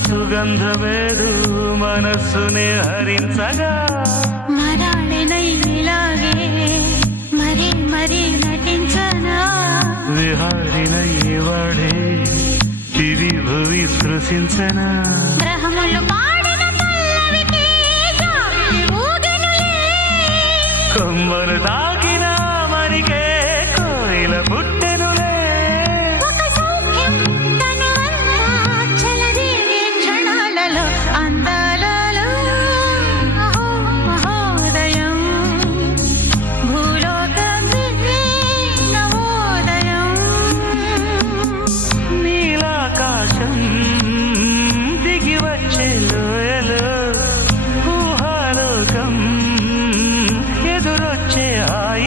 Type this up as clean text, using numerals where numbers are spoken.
సుగంధమేదు మనస్సునే హరించగా మరాళినైలాగే మరీ మరీ నటించనా విహారినై వాడే దివి భువి స్పృశించనా గ్రహములు పాడిన పల్లవికి జాబిలి ఊగెనులే కొమ్మలు